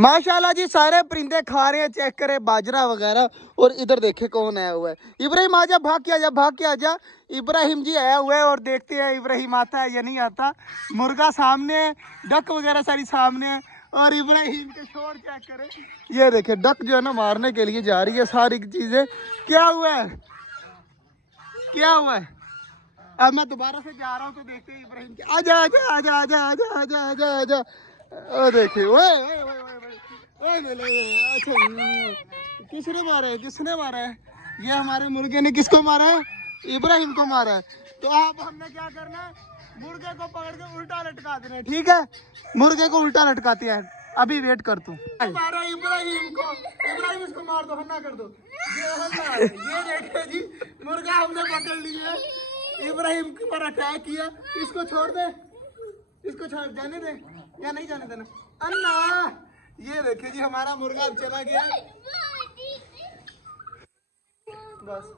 माशाल्लाह जी, सारे परिंदे खा रहे हैं, चेक करे बाजरा वगैरह। और इधर देखे कौन आया हुआ है। इब्राहिम आजा, भाग के आजा, भाग के आजा। इब्राहिम जी आया हुआ है और देखते हैं इब्राहिम आता है या नहीं आता। मुर्गा सामने है, डक वगैरह सारी सामने है। और इब्राहिम के शोर चेक करे, ये देखे डक जो है ना मारने के लिए जा रही है सारी चीजें। क्या हुआ है, क्या हुआ है? अब मैं दोबारा से जा रहा हूँ तो देखते हैं इब्राहिम के। आजा आजा आजा आजा आजा आजा आजा आजा। देखिए ओए ओए ओए ओए ओए ले ले। अच्छा, किसने मारा है, किसने मारा है? ये हमारे मुर्गे ने किसको मारा है? इब्राहिम को मारा है। तो अब हमने क्या करना है, मुर्गे को पकड़ के उल्टा लटका देना है। ठीक है, मुर्गे को उल्टा लटकाते हैं। अभी वेट कर तू। मारा इब्राहिम को, इब्राहिम इसको मार दो, हन्ना कर दो। ये देखिए जी, मुर्गा हमने पकड़ लिया है। इब्राहिम के ऊपर अटैक किया। इसको छोड़ दे, इसको छोड़, जाने दे या नहीं जाने देना। अन्ना, ये देखिए जी हमारा मुर्गा अब चला गया। बस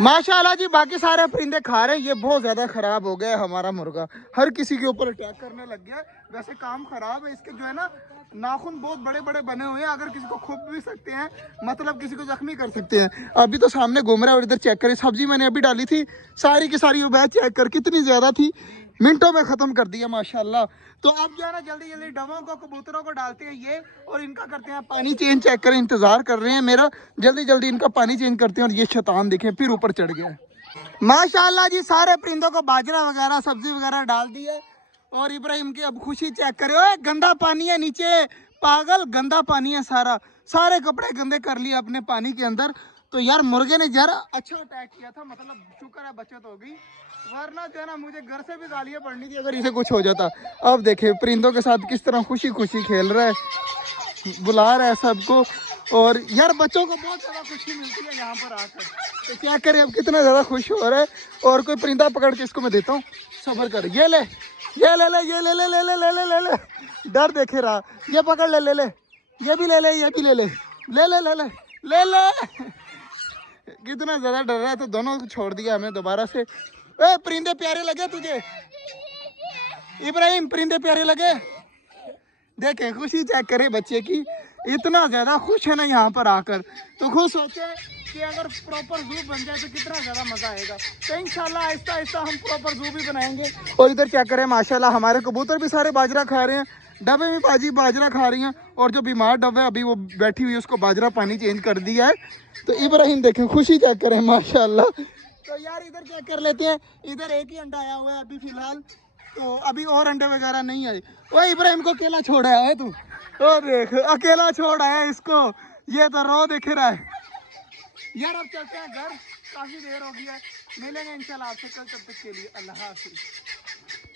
माशाल्लाह जी, बाकी सारे परिंदे खा रहे हैं। ये बहुत ज्यादा खराब हो गया हमारा मुर्गा, हर किसी के ऊपर अटैक करने लग गया। वैसे काम खराब है इसके, जो है ना नाखून बहुत बड़े बड़े बने हुए हैं, अगर किसी को खुप भी सकते हैं, मतलब किसी को जख्मी कर सकते हैं। अभी तो सामने घूम रहा है। और इधर चेक करें, सब्जी मैंने अभी डाली थी सारी की सारी, वो चेक कर कितनी ज्यादा थी, मिनटों में खत्म कर दिया माशाल्लाह। तो अब जो है ना जल्दी जल्दी डवों को, कबूतरों को डालते हैं ये, और इनका करते हैं पानी चेंज। चेक करें, इंतजार कर रहे हैं मेरा, जल्दी जल्दी इनका पानी चेंज करते हैं। और ये शैतान देखें फिर ऊपर चढ़ गया है। माशाल्लाह जी, सारे परिंदों को बाजरा वगैरह सब्जी वगैरह डाल दी है। और इब्राहिम की अब खुशी चेक करे। ओए गंदा पानी है नीचे, पागल, गंदा पानी है सारा। सारे कपड़े गंदे कर लिए अपने पानी के अंदर। तो यार मुर्गे ने जरा अच्छा अटैक किया था, मतलब शुक्र है बचत हो गई, वरना जो है ना मुझे घर से भी गालियां पड़नी थी अगर इसे कुछ हो जाता। अब देखे परिंदों के साथ किस तरह खुशी खुशी खेल रहा है, बुला रहा है सबको। और यार बच्चों को बहुत ज़्यादा खुशी मिलती है यहाँ पर आकर। तो क्या करें, अब कितना ज़्यादा खुश हो रहा है। और कोई परिंदा पकड़ के इसको मैं देता हूँ, सब्र कर। ये ले, ये ले ले, ये ले ले ले ले ले ले ले ले। डर देखे रहा, ये पकड़ ले, ले ले, ये भी ले ले, ये भी ले ले, ले ले ले ले ले ले। कितना ज़्यादा डर रहा है, तो दोनों को छोड़ दिया हमें दोबारा से। ए परिंदे प्यारे लगे तुझे इब्राहिम, परिंदे प्यारे लगे? देखे खुशी चेक करे बच्चे की, इतना ज्यादा खुश है ना यहाँ पर आकर। तो खुश होते हैं कि अगर प्रॉपर जू बन जाए तो कितना ज्यादा मजा आएगा। तो इंशाल्लाह आहिस्ता आहिस्ता हम प्रॉपर जू भी बनाएंगे। और इधर क्या करें, माशाल्लाह हमारे कबूतर भी सारे बाजरा खा रहे हैं, डबे में बाजी बाजरा खा रही हैं। और जो बीमार डब है अभी वो बैठी हुई है, उसको बाजरा पानी चेंज कर दिया है। तो इब्राहिम देखें खुशी चेक करें माशाल्लाह। तो यार इधर क्या कर लेते हैं, इधर एक ही अंडा आया हुआ है अभी फिलहाल, तो अभी और अंडे वगैरह नहीं आए। वो इब्राहिम को अकेला छोड़ आया है तू, ओ देख अकेला छोड़ आया इसको, ये तो रो देख रहा है। यार अब चलते हैं घर, काफी देर हो गई है। मिलेंगे इंशाल्लाह आपसे कल, तब तक के लिए अल्लाह हाफिज़।